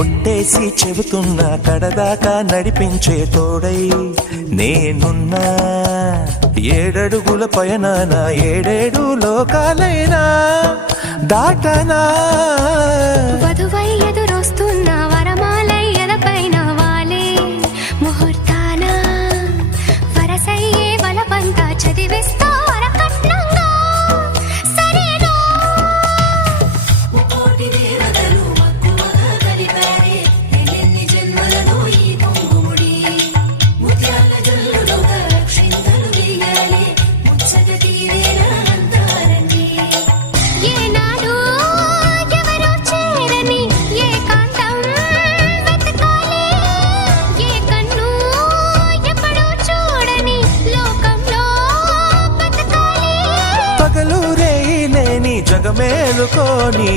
ఒట్టేసి చెబుతున్నా కడదాకా నడిపించే తోడై నేనున్నా. 7 అడుగుల పయనాన 7 లోకాలైనా దాటనా. వధువై ఎదురొస్తున్న వరమాలై ఎదపైన వాలే ముహూర్తాన వరసయ్యే బలపంతా చదివిస్తా వరకట్నంగా. సరేనా కోటి దేవతలు మక్కువగా కలిపారే ఎన్ని జన్మలను ఈ పొంగుముడి ముత్యాల జల్లులుగా క్షింతలు వేయాలి ముచ్చట తీరేలా అంతారండి. ఏనాడు ఎవరో చేరని ఏకాంతం వెతకాలి. ఏ కన్ను ఎప్పుడూ చూడని లోకంలో బతకాలి. పగలు రేయి లేని జగమేలుకోని